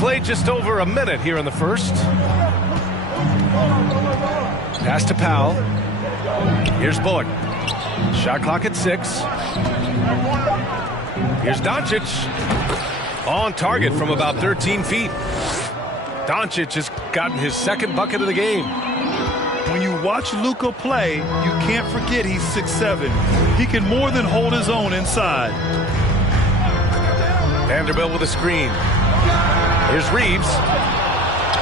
played just over a minute here in the first. Pass to Powell. Here's Bullock. Shot clock at 6. Here's Doncic. On target from about 13 feet. Doncic has gotten his second bucket of the game. When you watch Luka play, you can't forget he's 6'7". He can more than hold his own inside. Vanderbilt with a screen. Here's Reeves.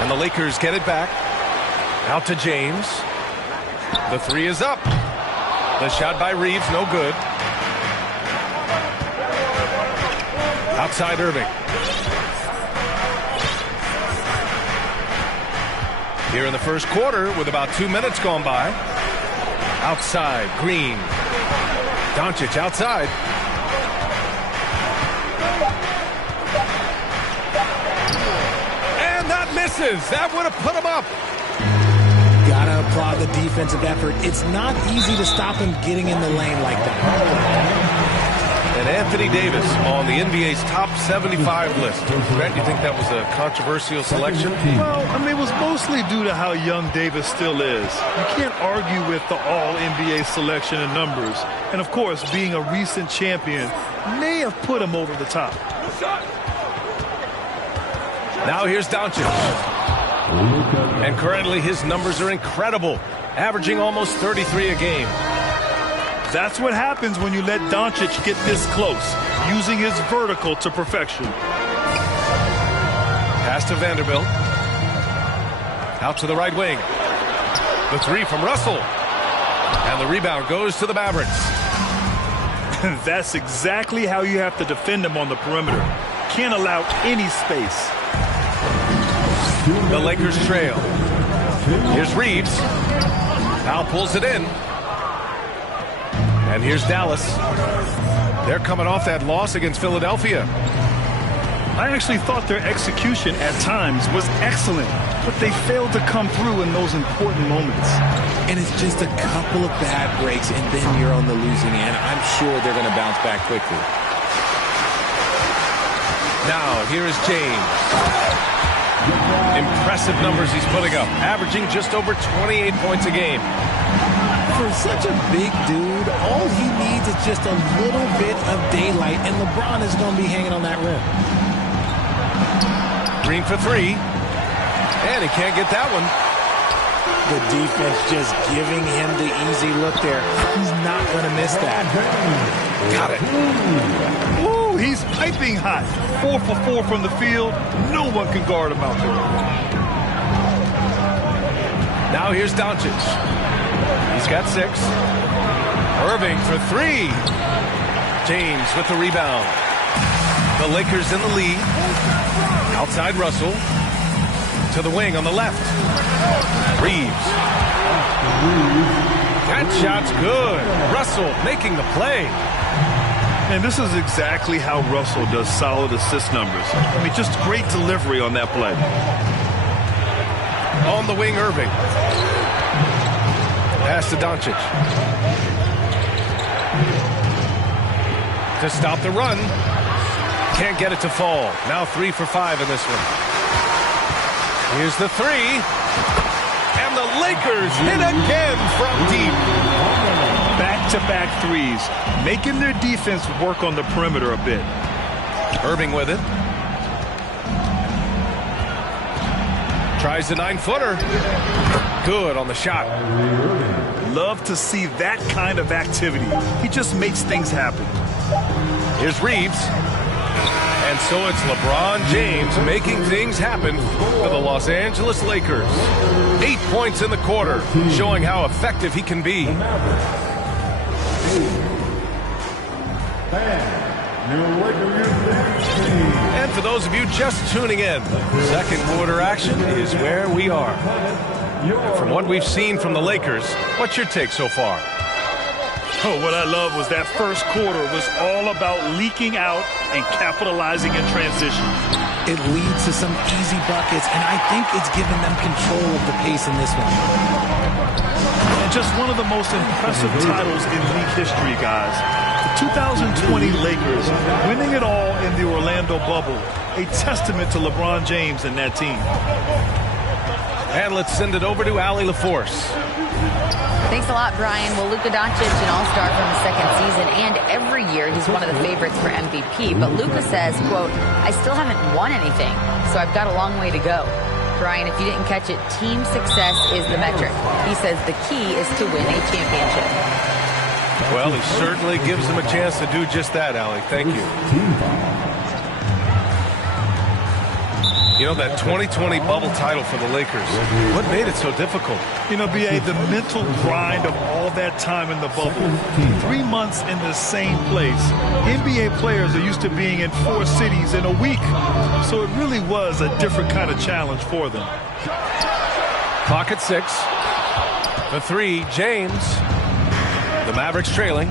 And the Lakers get it back. Out to James. The three is up. The shot by Reeves, no good. Outside Irving. Here in the first quarter with about 2 minutes gone by. Outside, Green. Doncic outside. And that misses. That would have put him up. Gotta applaud the defensive effort. It's not easy to stop him getting in the lane like that. And Anthony Davis on the NBA's top 75 list. Brett, you think that was a controversial selection? Well, I mean, it was mostly due to how young Davis still is. You can't argue with the all-NBA selection and numbers. And, of course, being a recent champion may have put him over the top. Now here's Doncic. And currently his numbers are incredible, averaging almost 33 a game. That's what happens when you let Doncic get this close, using his vertical to perfection. Pass to Vanderbilt. Out to the right wing. The three from Russell. And the rebound goes to the Mavericks. That's exactly how you have to defend him on the perimeter. Can't allow any space. The Lakers trail. Here's Reeves. Now pulls it in. And here's Dallas. They're coming off that loss against Philadelphia. I actually thought their execution at times was excellent, but they failed to come through in those important moments. And it's just a couple of bad breaks, and then you're on the losing end. I'm sure they're going to bounce back quickly. Now, here is James. Impressive numbers he's putting up, averaging just over 28 points a game. For such a big dude, all he needs is just a little bit of daylight, and LeBron is going to be hanging on that rim. Green for three. And he can't get that one. The defense just giving him the easy look there. He's not going to miss that. Got it. Ooh, he's piping hot. 4 for 4 from the field. No one can guard him out there. Now here's Doncic. He's got 6. Irving for 3. James with the rebound. The Lakers in the lead. Outside Russell. To the wing on the left. Reeves. That shot's good. Russell making the play. And this is exactly how Russell does solid assist numbers. I mean, just great delivery on that play. On the wing, Irving. Pass to Doncic. To stop the run. Can't get it to fall. Now 3 for 5 in this one. Here's the three. And the Lakers hit again from deep. Back-to-back threes, making their defense work on the perimeter a bit. Irving with it. Tries the 9-footer. Good on the shot. Love to see that kind of activity. He just makes things happen. Here's Reeves. And so it's LeBron James making things happen for the Los Angeles Lakers. 8 points in the quarter, showing how effective he can be. And for those of you just tuning in, second quarter action is where we are. And from what we've seen from the Lakers, what's your take so far? Oh, what I love was that first quarter was all about leaking out and capitalizing in transition. It leads to some easy buckets, and I think it's given them control of the pace in this one. And just one of the most impressive titles in league history, guys. To 2020 Lakers winning it all in the Orlando bubble. A testament to LeBron James and that team. And let's send it over to Allie LaForce. Thanks a lot, Brian. Well, Luka Doncic, an all-star from his second season, and every year he's one of the favorites for MVP. But Luka says, quote, I still haven't won anything, so I've got a long way to go. Brian, if you didn't catch it, team success is the metric. He says the key is to win a championship. Well, he certainly gives them a chance to do just that, Allie. Thank you. You know, that 2020 bubble title for the Lakers, what made it so difficult? You know, B.A., the mental grind of all that time in the bubble. 3 months in the same place. NBA players are used to being in 4 cities in a week. So it really was a different kind of challenge for them. Clock at 6. The 3, James. The Mavericks trailing.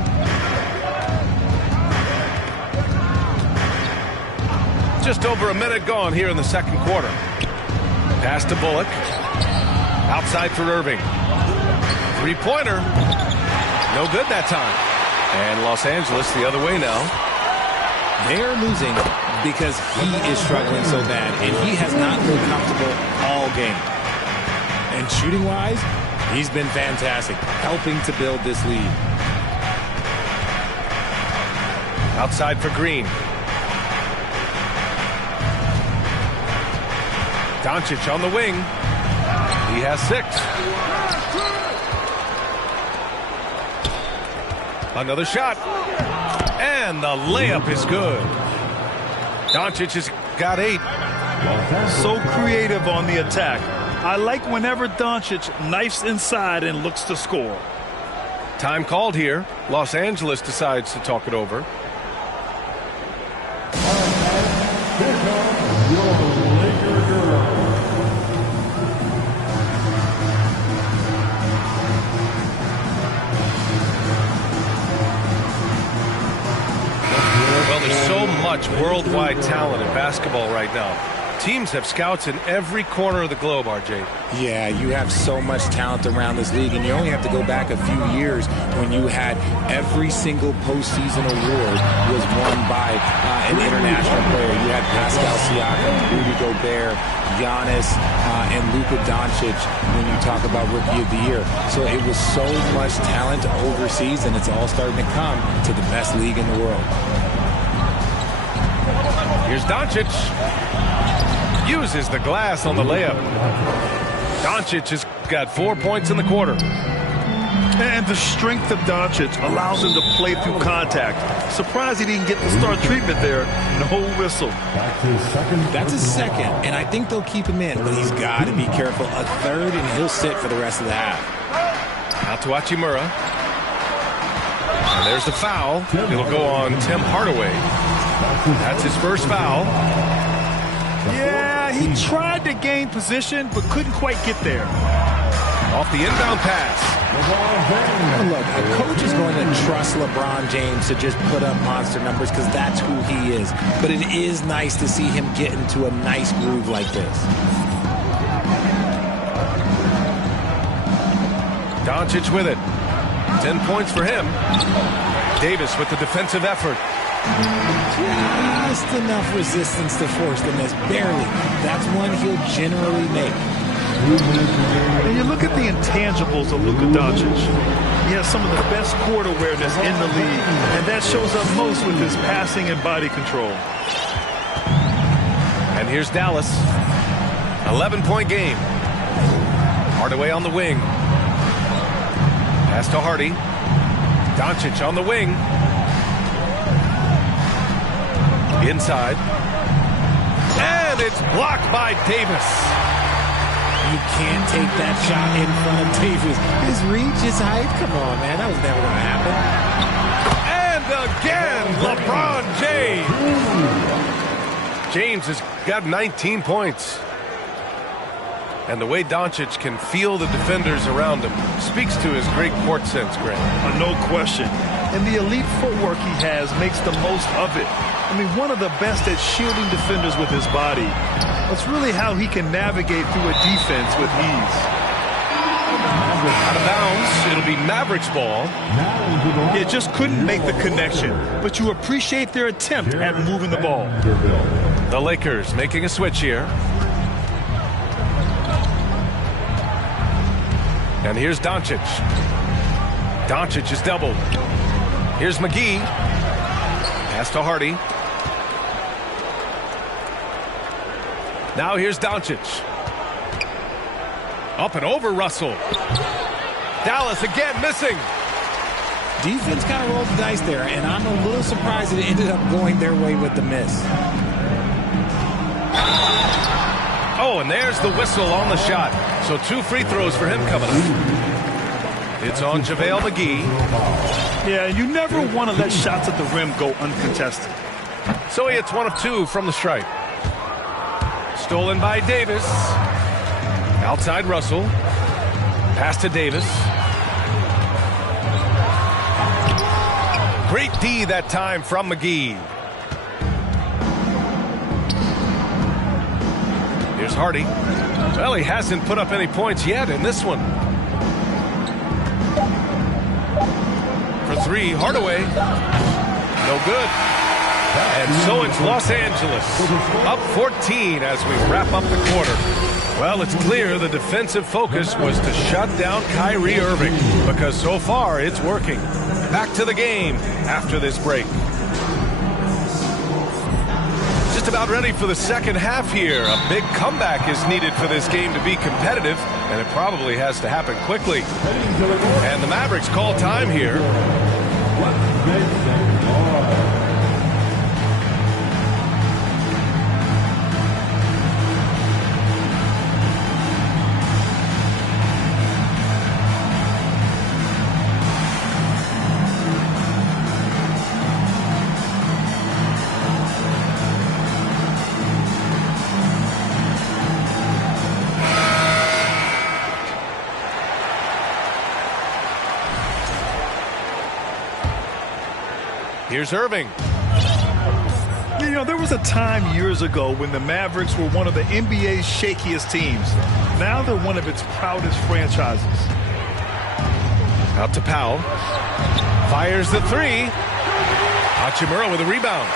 Just over a minute gone here in the second quarter. Pass to Bullock. Outside for Irving. Three-pointer. No good that time. And Los Angeles the other way now. They're losing because he is struggling so bad, and he has not looked comfortable all game. And shooting-wise, he's been fantastic, helping to build this lead. Outside for Green. Doncic on the wing. He has 6. Another shot. And the layup is good. Doncic has got 8. So creative on the attack. I like whenever Doncic knifes inside and looks to score. Time called here. Los Angeles decides to talk it over. Much worldwide talent in basketball right now. Teams have scouts in every corner of the globe, RJ. Yeah, you have so much talent around this league, and you only have to go back a few years when you had every single postseason award was won by an international player. You had Pascal Siakam, Rudy Gobert, Giannis, and Luka Doncic when you talk about Rookie of the Year. So it was so much talent overseas, and it's all starting to come to the best league in the world. Here's Doncic. Uses the glass on the layup. Doncic has got 4 points in the quarter. And the strength of Doncic allows him to play through contact. Surprised he didn't get the star treatment there. No whistle. That's his second, and I think they'll keep him in, but he's got to be careful. A third, and he'll sit for the rest of the half. Out to Hachimura. And there's the foul. It'll go on Tim Hardaway. That's his first foul. Yeah, he tried to gain position, but couldn't quite get there. Off the inbound pass. Look, a coach is going to trust LeBron James to just put up monster numbers because that's who he is. But it is nice to see him get into a nice groove like this. Doncic with it. 10 points for him. Davis with the defensive effort. Just enough resistance to force the miss. Barely. That's one he'll generally make. And you look at the intangibles of Luka Doncic. He has some of the best court awareness in the league, and that shows up most with his passing and body control. And here's Dallas. 11-point game. Hardaway on the wing. Pass to Hardy. Doncic on the wing. Inside. And it's blocked by Davis. You can't take that shot in front of Davis. His reach, his height. Come on, man. That was never going to happen. And again, LeBron James. James has got 19 points. And the way Doncic can feel the defenders around him speaks to his great court sense, Grant. No question. And the elite footwork he has makes the most of it. I mean, one of the best at shielding defenders with his body. It's really how he can navigate through a defense with ease. Out of bounds. It'll be Mavericks ball. Yeah, just couldn't make the connection, but you appreciate their attempt at moving the ball. The Lakers making a switch here. And here's Doncic. Doncic is doubled. Here's McGee. Pass to Hardy. Now here's Doncic. Up and over Russell. Dallas again missing. Defense kind of rolled the dice there, and I'm a little surprised it ended up going their way with the miss. Oh, and there's the whistle on the shot. So 2 free throws for him coming up. It's on JaVale McGee. Yeah, you never want to let shots at the rim go uncontested. So he hits 1 of 2 from the stripe. Stolen by Davis. Outside Russell. Pass to Davis. Great D that time from McGee. Here's Hardy. Well, he hasn't put up any points yet in this one. For 3, Hardaway. No good. And so it's Los Angeles. Up 14 as we wrap up the quarter. Well, it's clear the defensive focus was to shut down Kyrie Irving, because so far it's working. Back to the game after this break. Just about ready for the second half here. A big comeback is needed for this game to be competitive, and it probably has to happen quickly. And the Mavericks call time here. Here's Irving. You know, there was a time years ago when the Mavericks were one of the NBA's shakiest teams. Now they're one of its proudest franchises. Out to Powell. Fires the 3. Hachimura with a rebound.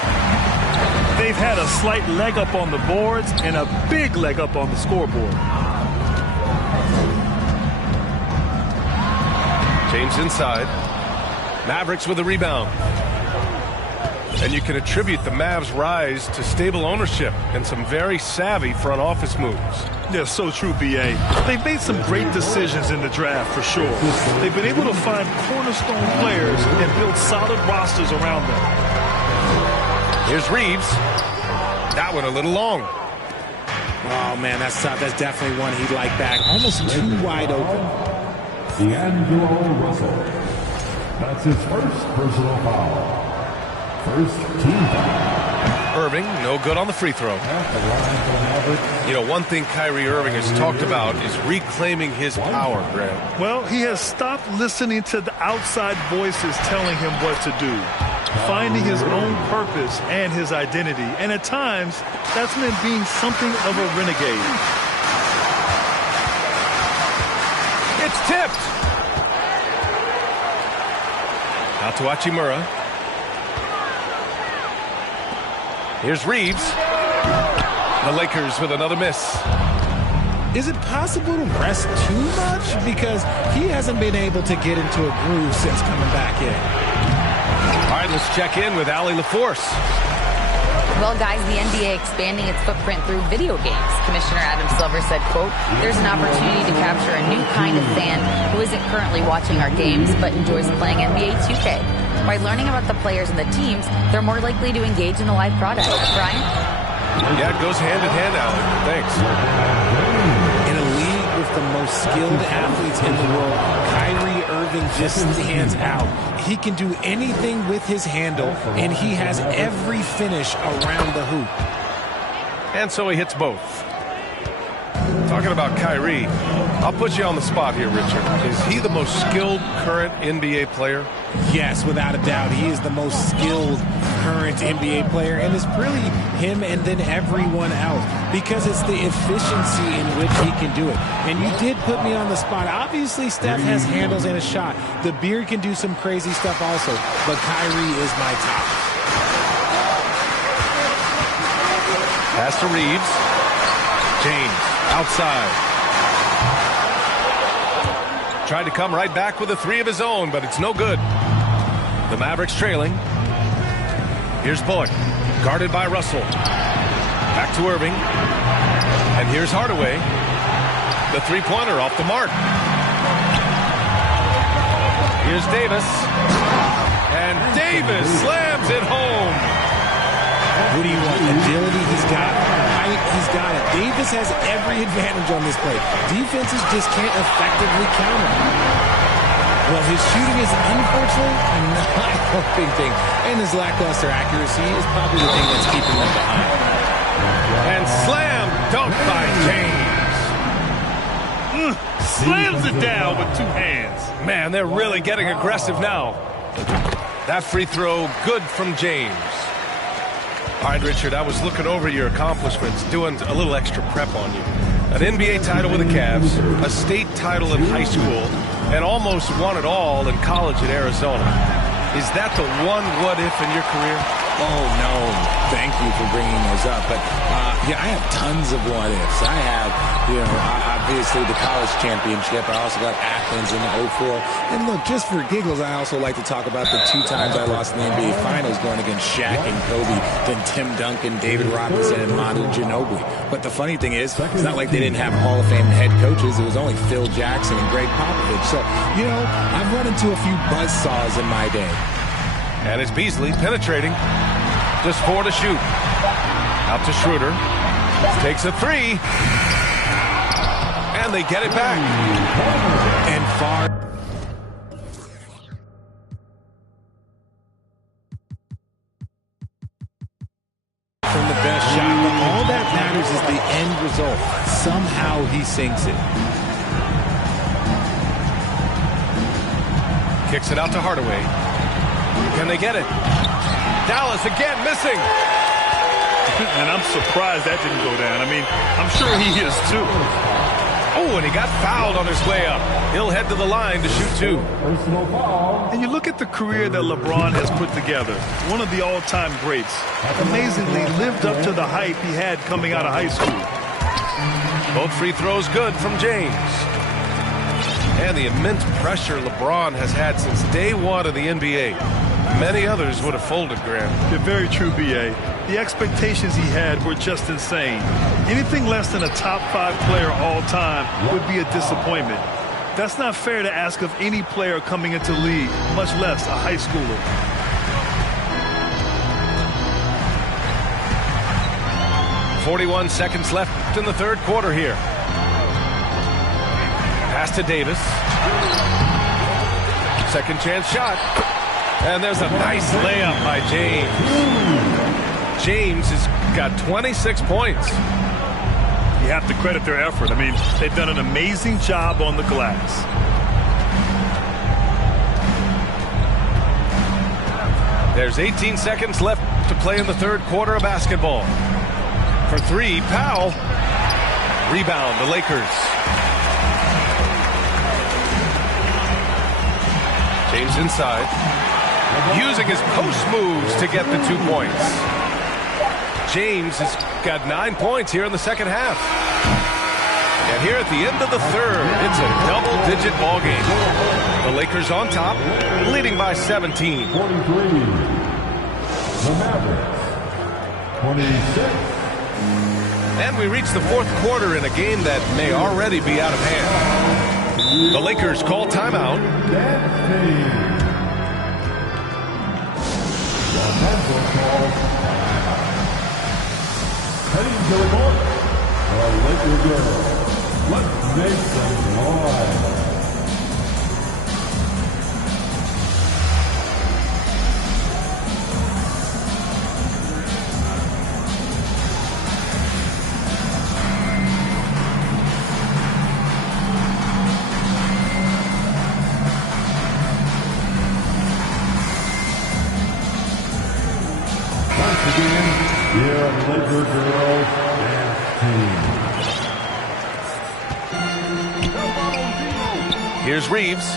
They've had a slight leg up on the boards and a big leg up on the scoreboard. James inside. Mavericks with a rebound. And you can attribute the Mavs' rise to stable ownership and some very savvy front office moves. Yeah, so true, B.A. They've made some great decisions in the draft, for sure. They've been able to find cornerstone players and build solid rosters around them. Here's Reeves. That one a little long. Oh, man, that's tough. That's definitely one he'd like back. Almost too wide open. D'Angelo Russell. That's his first personal foul. First team foul. Irving, no good on the free throw. You know, one thing Kyrie Irving has talked about is reclaiming his power, Graham. Well, he has stopped listening to the outside voices telling him what to do, finding his own purpose and his identity. And at times, that's meant being something of a renegade. It's tipped. Out to Hachimura. Here's Reeves. The Lakers with another miss. Is it possible to rest too much? Because he hasn't been able to get into a groove since coming back in. All right, let's check in with Allie LaForce. Well, guys, the NBA expanding its footprint through video games. Commissioner Adam Silver said, quote, there's an opportunity to capture a new kind of fan who isn't currently watching our games but enjoys playing NBA 2K. By learning about the players and the teams, they're more likely to engage in the live product. Brian? Yeah, it goes hand in hand, Allie. Thanks. In a league with the most skilled athletes in the world, Kyrie Irving just stands out. He can do anything with his handle, and he has every finish around the hoop. And so he hits both. Talking about Kyrie, I'll put you on the spot here, Richard. Is he the most skilled current NBA player? Yes, without a doubt. He is the most skilled current NBA player, and it's really him and then everyone else because it's the efficiency in which he can do it. And you did put me on the spot. Obviously, Steph has handles and a shot. The beard can do some crazy stuff also, but Kyrie is my top. Pass to Reeves. James outside. Tried to come right back with a three of his own, but it's no good. The Mavericks trailing. Here's Bullock, guarded by Russell. Back to Irving. And here's Hardaway. The three-pointer off the mark. Here's Davis. And Davis slams it home. What do you want? Agility, he's got it. Height, he's got it. Davis has every advantage on this play. Defenses just can't effectively counter. Well, his shooting is unfortunately not a big thing. And his lackluster accuracy is probably the thing that's keeping them behind. And slam dunk by James. Slams it down with two hands. Man, they're really getting aggressive now. That free throw, good from James. All right, Richard, I was looking over your accomplishments, doing a little extra prep on you. An NBA title with the Cavs, a state title in high school, and almost won it all in college at Arizona. Is that the one what-if in your career? Oh, no. Thank you for bringing those up. But, yeah, I have tons of what-ifs. I have, obviously the college championship. I also got Athens in the 04. And, look, just for giggles, I also like to talk about the 2 times I lost in the NBA Finals going against Shaq and Kobe, then Tim Duncan, David Robinson, and Manu Ginobili. But the funny thing is, it's not like they didn't have Hall of Fame head coaches. It was only Phil Jackson and Greg Popovich. So, I've run into a few buzzsaws in my day. And it's Beasley penetrating. Just 4 to shoot. Out to Schroeder. Takes a 3. And they get it back. And far. From the best shot. But all that matters is the end result. Somehow he sinks it. Kicks it out to Hardaway. Can they get it? Dallas again missing. And I'm surprised that didn't go down. I mean, I'm sure he is too. Oh, and he got fouled on his way up. He'll head to the line to shoot 2. And you look at the career that LeBron has put together. One of the all-time greats. Amazingly lived up to the hype he had coming out of high school. Both free throws good from James. And the immense pressure LeBron has had since day one of the NBA. Many others would have folded, Graham. You're very true, B.A. The expectations he had were just insane. Anything less than a top 5 player all time would be a disappointment. That's not fair to ask of any player coming into the league, much less a high schooler. 41 seconds left in the third quarter here. Pass to Davis. Second chance shot. And there's a nice layup by James. James has got 26 points. You have to credit their effort. I mean, they've done an amazing job on the glass. There's 18 seconds left to play in the third quarter of basketball. For 3, Powell. Rebound, the Lakers. James inside. Using his post moves to get the 2 points. James has got 9 points here in the second half. And here at the end of the third, it's a double-digit ball game. The Lakers on top, leading by 17. 43. The Mavericks. 26. And we reach the fourth quarter in a game that may already be out of hand. The Lakers call timeout. Heading to the court, the Laker girls. Let's make some noise. begin, your Laker girls dance team. Here's Reeves.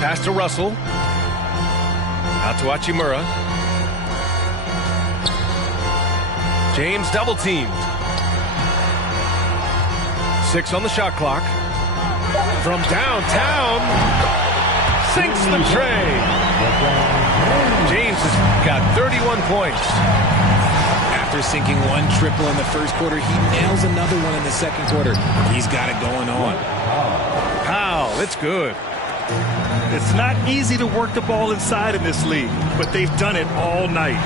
Pass to Russell. Out to Hachimura. James double teamed. 6 on the shot clock. From downtown. Sinks the tray. James has got 31 points. After sinking one triple in the first quarter, he nails another one in the second quarter. He's got it going on. Powell, it's good. It's not easy to work the ball inside in this league, but they've done it all night.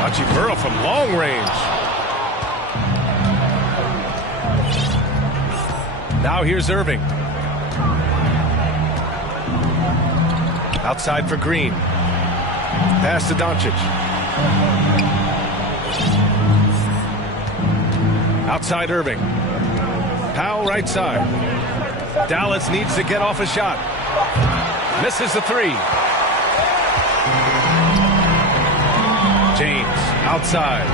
Hachimura from long range. Now here's Irving. Outside for Green. Pass to Doncic. Outside Irving. Powell right side. Dallas needs to get off a shot. Misses the 3. James outside.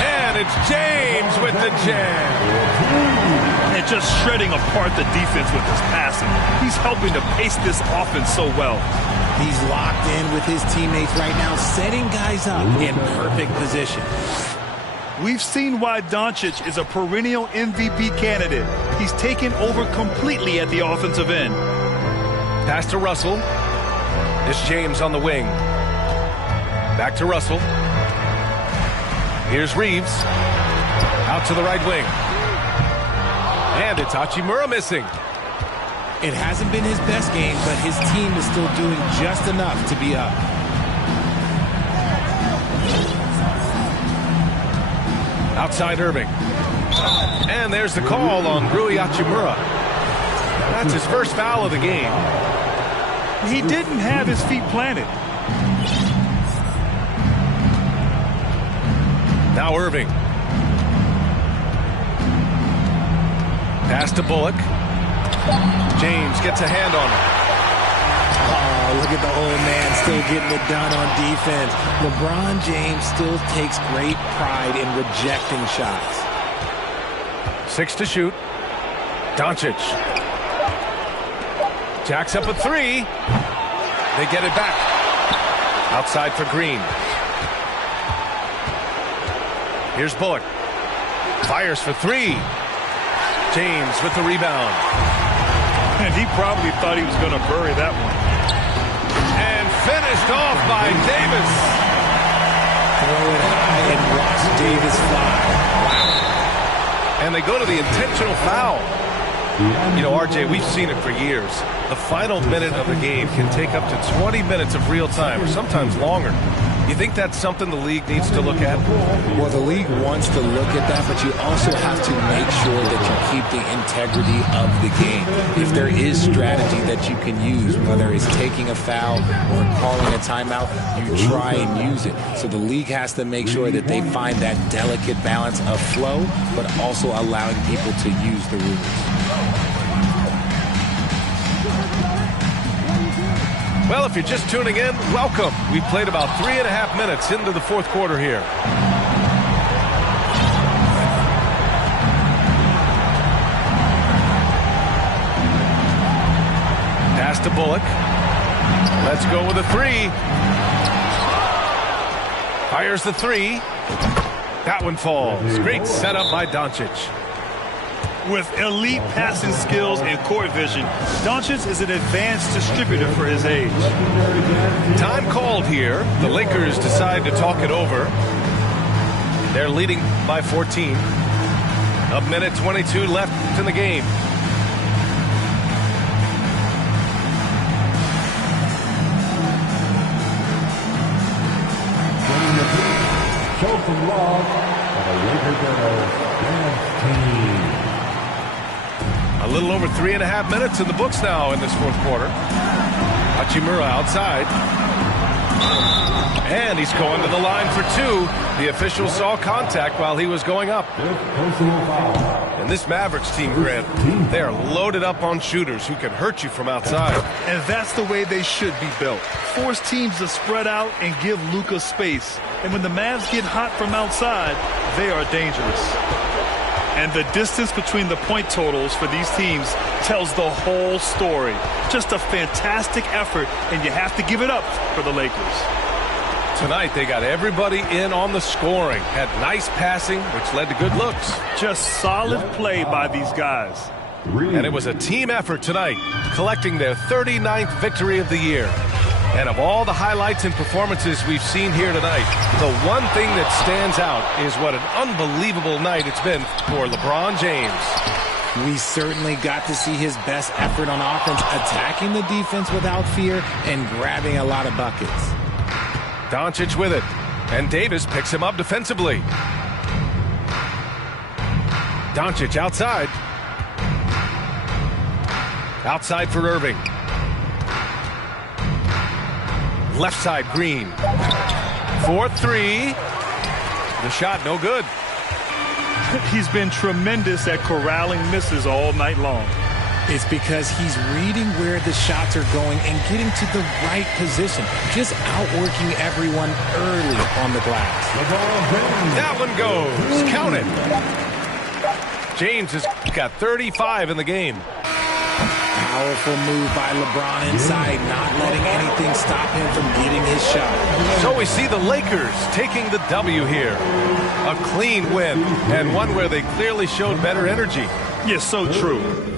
And it's James with the jam. And just shredding apart the defense with his passing. He's helping to pace this offense so well. He's locked in with his teammates right now, setting guys up in perfect position. We've seen why Doncic is a perennial MVP candidate. He's taken over completely at the offensive end. Pass to Russell. It's James on the wing. Back to Russell. Here's Reeves. Out to the right wing. And it's Hachimura missing. It hasn't been his best game, but his team is still doing just enough to be up. Outside Irving. And there's the call on Rui Hachimura. That's his first foul of the game. He didn't have his feet planted. Now Irving. Pass to Bullock. James gets a hand on him. Oh, look at the old man still getting it done on defense. LeBron James still takes great pride in rejecting shots. 6 to shoot. Doncic. Jacks up a 3. They get it back. Outside for Green. Here's Bullock. Fires for 3. James with the rebound. And he probably thought he was going to bury that one. And finished off by Davis. Throw it high and watch Davis fly. Wow. And they go to the intentional foul. You know, RJ, we've seen it for years. The final minute of the game can take up to 20 minutes of real time, or sometimes longer. You think that's something the league needs to look at? Well, the league wants to look at that, but you also have to make sure that you keep the integrity of the game. If there is strategy that you can use, whether it's taking a foul or calling a timeout, you try and use it. So the league has to make sure that they find that delicate balance of flow, but also allowing people to use the rules. Well, if you're just tuning in, welcome. We've played about 3.5 minutes into the fourth quarter here. Pass to Bullock. Let's go with a 3. Fires the 3. That one falls. Great setup by Doncic. With elite passing skills and court vision, Doncic is an advanced distributor for his age. Time called here. The Lakers decide to talk it over. They're leading by 14. A minute 22 left in the game. Show some love for the Laker girls dance team. A little over 3.5 minutes in the books now in this fourth quarter. Hachimura outside. And he's going to the line for two. The official saw contact while he was going up. Personal foul. And this Mavericks team, Grant, they are loaded up on shooters who can hurt you from outside. And that's the way they should be built. Force teams to spread out and give Luka space. And when the Mavs get hot from outside, they are dangerous. And the distance between the point totals for these teams tells the whole story. Just a fantastic effort, and you have to give it up for the Lakers. Tonight, they got everybody in on the scoring. Had nice passing, which led to good looks. Just solid play by these guys. And it was a team effort tonight, collecting their 39th victory of the year. And of all the highlights and performances we've seen here tonight, the one thing that stands out is what an unbelievable night it's been for LeBron James. We certainly got to see his best effort on offense, attacking the defense without fear and grabbing a lot of buckets. Doncic with it, and Davis picks him up defensively. Doncic outside. Outside for Irving. Left side, Green. 4-3. The shot, no good. He's been tremendous at corralling misses all night long. It's because he's reading where the shots are going and getting to the right position. Just outworking everyone early on the glass. That one goes. Count it. James has got 35 in the game. Powerful move by LeBron inside, not letting anything stop him from getting his shot. So we see the Lakers taking the W here. A clean win, and one where they clearly showed better energy. Yes, so true.